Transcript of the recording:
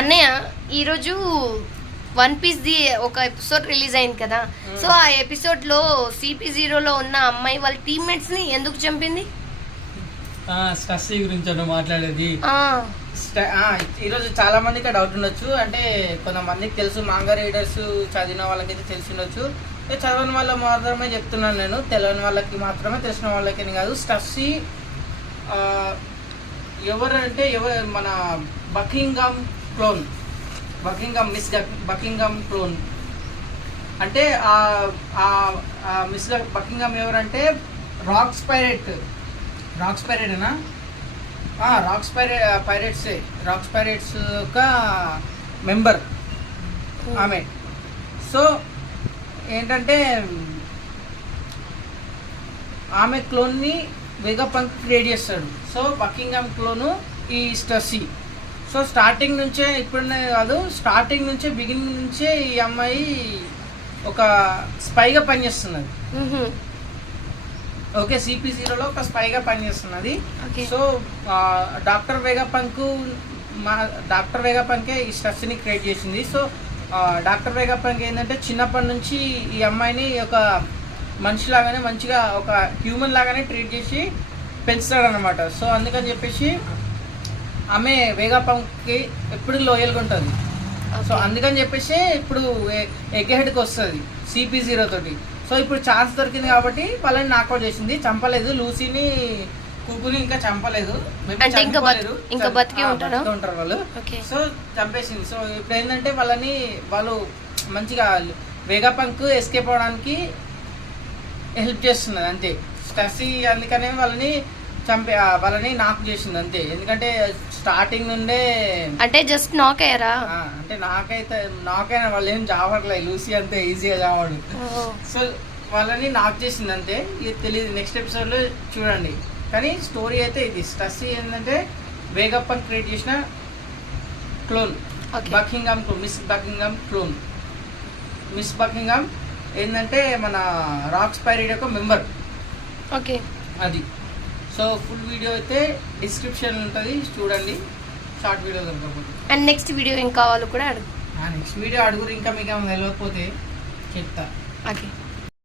అన్నయ్య ఈరోజు one piece the ఒక ఎపిసోడ్ రిలీజ్ అయింది కదా. సో ఆ ఎపిసోడ్ లో CP0లో ఉన్న అమ్మాయి వాళ్ళ టీమ్మేట్స్ ని ఎందుకు చంపింది? స్టస్సీ గురించి మాట్లాడేది. ఈరోజు చాలా మందికి డౌట్ ఉండొచ్చు. అంటే కొంతమందికి తెలుసు, మాంగా రీడర్స్ చదివిన వాళ్ళకైతే తెలిసి ఉండొచ్చు. చదవని వాళ్ళ మాత్రమే చెప్తున్నాను నేను, తెలియని వాళ్ళకి మాత్రమే, తెలిసిన వాళ్ళకి కాదు. స్టస్సీ ఎవరంటే మన Buckingham clone, miss Buckingham clone. అంటే మిస్ బకింగ్హామ్ ఎవరంటే రాక్స్ పైరేటేనా? రాక్స్ పైరేట్స్ యొక్క మెంబర్ ఆమె. సో ఏంటంటే ఆమె క్లోన్ని వెగాపంక్ క్రియేట్ చేస్తాడు. సో బకింగ్హామ్ క్లోను ఈ స్టస్సీ. సో స్టార్టింగ్ నుంచే, ఇప్పుడునే కాదు, స్టార్టింగ్ నుంచే, బిగినింగ్ నుంచే ఈ అమ్మాయి ఒక స్పైగా పనిచేస్తున్నది. ఓకే, CP0లో ఒక స్పైగా పనిచేస్తున్నది. సో డాక్టర్ వెగాపంకే ఈ స్టస్సీని క్రియేట్ చేసింది. సో డాక్టర్ వెగాపంక్ ఏంటంటే చిన్నప్పటి నుంచి ఈ అమ్మాయిని ఒక మనిషిలాగానే, మంచిగా ఒక హ్యూమన్ లాగానే ట్రీట్ చేసి పెంచుతాడు అనమాట. సో అందుకని చెప్పేసి ఆమె వెగాపంక్కి ఎప్పుడు లోయల్గా ఉంటుంది. సో అందుకని చెప్పేసి ఇప్పుడు ఎగ్ హెడ్కి వస్తుంది CP0 తోటి. సో ఇప్పుడు ఛాన్స్ దొరికింది కాబట్టి వాళ్ళని నాకౌట్ చేసింది. చంపలేదు, లూసీని కుకుని ఇంకా చంపలేదు, ఇంకా బతికి ఉంటారు వాళ్ళు. సో చంపేసింది. సో ఇప్పుడు ఏంటంటే వాళ్ళు మంచిగా వెగాపంక్ ఎస్కేప్ అవడానికి హెల్ప్ చేస్తున్నది అంతే స్టస్సీ. అందుకనే వాళ్ళని నాక్ చేసింది అంతే. ఎందుకంటే స్టార్టింగ్ నుండే అంటే జస్ట్ నాక్ అయ్యారా? అంటే నాకైనా వాళ్ళు ఏం చావట్లేదు, లూసీ అంతే ఈజీగా చావడు. సో వాళ్ళని నాక్ చేసింది అంతే. ఇది తెలియదు, నెక్స్ట్ ఎపిసోడ్ లో చూడండి. కానీ స్టోరీ అయితే ఇది. స్టస్సీ ఏంటంటే వెగాపంక్ క్రియేట్ చేసిన clone, Buckingham clone, miss Buckingham ఏంటంటే మన రాక్స్ పైరేట్ యొక్క మెంబర్. ఓకే, అది. సో ఫుల్ వీడియో అయితే డిస్క్రిప్షన్ ఉంటుంది, చూడండి. షార్ట్ వీడియో దొరకకపోతే. అండ్ నెక్స్ట్ వీడియో ఏం కావాలో కూడా అడుగు. నెక్స్ట్ వీడియో అడుగురు, ఇంకా మీకు ఏమైనా తెలియకపోతే చెప్తా. ఓకే.